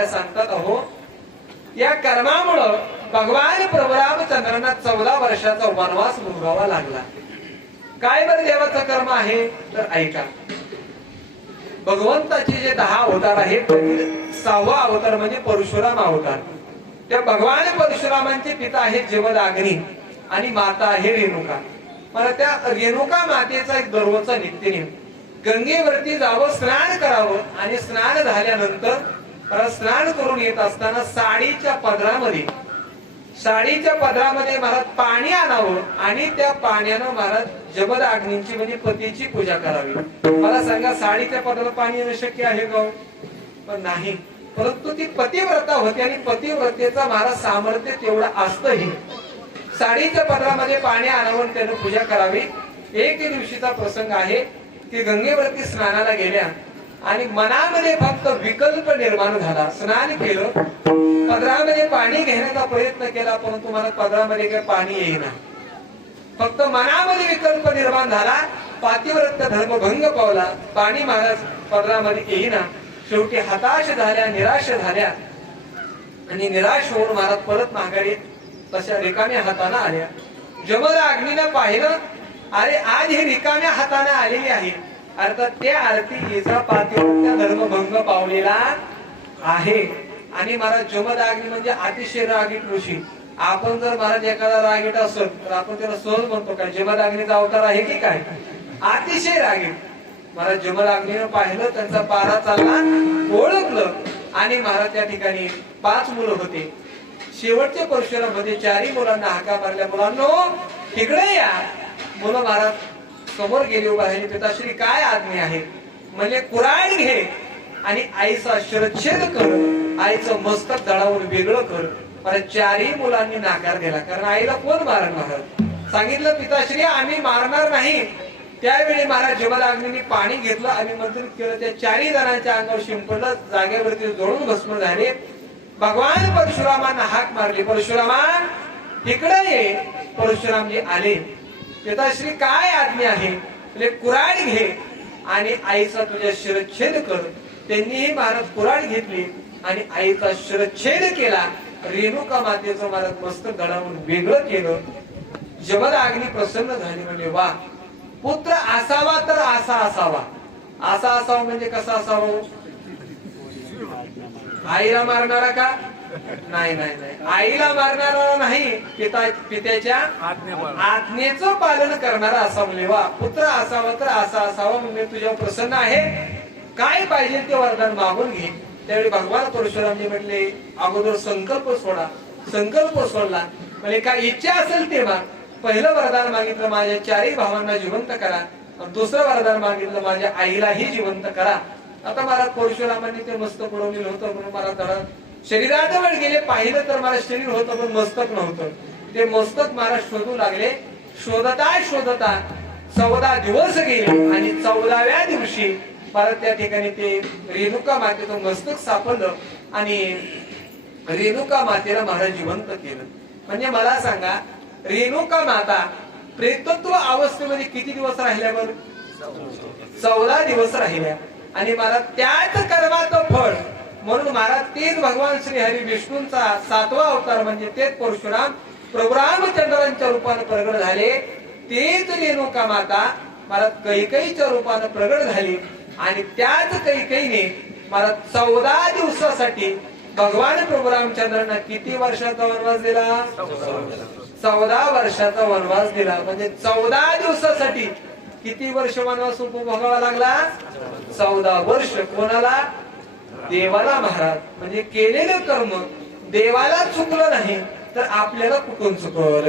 महाराज सांगतात, अहो या कर्मामुळं भगवान प्रभू रामचंद्रांना 14 वर्षाचा वनवास भोगावा लागला. काय बरं देवाचं कर्म आहे तर ऐका. भगवंताचे जे 10 अवतार आहेत, 6वा अवतार म्हणजे परशुराम अवतार. त्या भगवान परशुरामांचे पिता आहेत जमदग्नी आणि माता आहे रेणुका. मला त्या रेणुका मातेचा एक दररोजचा नित्यनेम, गंगेवरती जावं, स्नान करावं आणि स्नान झाल्यानंतर स्नान करून येत असताना साडीच्या पदरामध्ये महाराज पाणी आणावं आणि त्या पाण्यानं महाराज जमदग्नींची म्हणजे पतीची पूजा करावी. मला सांगा, साडीच्या पदरात पाणी येणं शक्य आहे का? पण नाही. परंतु ती पतिव्रता होती आणि पतिव्रतेचा महाराज सामर्थ्य तेवढं असतंही. साडीच्या पदरामध्ये पाणी आणावं, त्यानं पूजा करावी. एक दिवशीचा प्रसंग आहे की गंगेवरती स्नानाला गेल्या आणि मनामध्ये फक्त विकल्प निर्माण झाला. स्नान केलं, पदरामध्ये पाणी घेण्याचा प्रयत्न केला, परंतु मला पदरामध्ये काही पाणी येईना. फक्त मनामध्ये विकल्प निर्माण झाला. पातिव्रत्य धर्म भंग पावला. पाणी महाराज पदरामध्ये येईना. शेवटी हताश झाल्या, निराश झाल्या आणि निराश होऊन महाराज परत माघारी तशा रिकाम्या हाताने आल्या. जमदग्नीने पाहिलं, अरे आज ही रिकाम्या हाताने आलेली आहे, अर्थात त्या आरती हिचा पातिव्रत्य धर्म भंग पावलेला आहे. आणि महाराज जमदग्नी म्हणजे अतिशय रागीट ऋषी. आपण जर महाराज एखादा रागीट असेल तर आपण त्याला सहज म्हणतो काय, जमदग्नीचा अवतार आहे की काय? अतिशय रागीट. महाराज जमदग्नीने पाहिलं, त्यांचा पारा चालला, ओळखलं आणि महाराज त्या ठिकाणी 5 मुलं होते. शेवटच्या परशुरामध्ये 4ही मुलांना हाका मारल्या, मुलांनो तिकडे या. मुलं महाराज समोर गेले, उभा राहिले. पिताश्री काय आज्ञा आहे? म्हणजे कुऱ्हाड घे आणि आईचा शिरच्छेद कर, आईचं मस्तक दळावून वेगळं कर. पण 4ही मुलांनी नाकार दिला, कारण आईला कोण मारणार? सांगितलं, पिताश्री आम्ही मारणार नाही. त्यावेळी महाराज जमदग्नींनी पाणी घेतलं आणि मंत्रित केलं, त्या 4ही जणांच्या अंगावर शिंपडलं, जागेवरती जळून भस्म झाले. भगवान परशुरामांना हाक मारली, परशुरामा इकडे ये. परशुरामजी आले. पिताश्री काय आज्ञा आहे? कुऱ्हाड घे आणि आईचा तुझ्या शिरच्छेद कर. त्यांनीही महाराज कुऱ्हाड घेतली आणि आईचा शिरच्छेद केला. रेणुका मातेचं महाराज मस्तक दळावून वेगळं केलं. जमदग्नी प्रसन्न झाली, म्हणजे वा, पुत्र असावा तर असा असावा. असा असावा म्हणजे कसा असावा? आईला मारणारा का? नाही नाही नाही, आईला मारणारा नाही, पित्याच्या आज्ञेचं पालन करणारा असा. म्हणजे वा, पुत्र असावा तर असा असावा. म्हणजे तुझ्या प्रसन्न आहे, काय पाहिजे ते वरदान मागून घे. त्यावेळी भगवान परशुरामजी म्हटले, अगोदर संकल्प सोडा. संकल्प सोडला, म्हणजे काय इच्छा असेल ते माग. पहिलं वरदान मागितलं, माझ्या 4ही भावांना जिवंत करा. दुसरं वरदान मागितलं, माझ्या आईलाही जिवंत करा. आता महाराज परशुरामांनी ते मस्तक उडवलेलं होतं, म्हणून मला धडा शरीरात वर गेले. पाहिलं तर मला शरीर होतं पण मस्तक नव्हतं. ते मस्तक महाराज शोधू लागले. शोधता शोधता 14 दिवस गेले आणि 14व्या दिवशी परत त्या ठिकाणी ते रेणुका मातेचं मस्तक सापडलं आणि रेणुका मातेला महाराज जिवंत केलं. म्हणजे मला सांगा, रेणुका माता प्रेतत्व अवस्थेमध्ये किती दिवस राहिल्यावर? 14 दिवस राहिल्या. आणि मला त्याच कर्माचं फळ म्हणून महाराज तेच भगवान श्री हरी विष्णूंचा 7वा अवतार म्हणजे तेच परशुराम प्रभू रामचंद्रांच्या रूपाने प्रगट झाले. तेच रेणुका माता महाराज कैकेयीच्या रूपाने प्रगट झाली आणि त्याच कैकेयीने महाराज 14 दिवसासाठी भगवान प्रभू रामचंद्रांना किती वर्षाचा वनवास दिला? 14 वर्षाचा वनवास दिला. म्हणजे 14 दिवसासाठी किती वर्ष वनवास उपभोगावा लागला? 14 वर्ष. कोणाला? देवाला महाराज. म्हणजे केलेलं कर्म देवाला चुकलं नाही तर आपल्याला कुठून चुकवलं?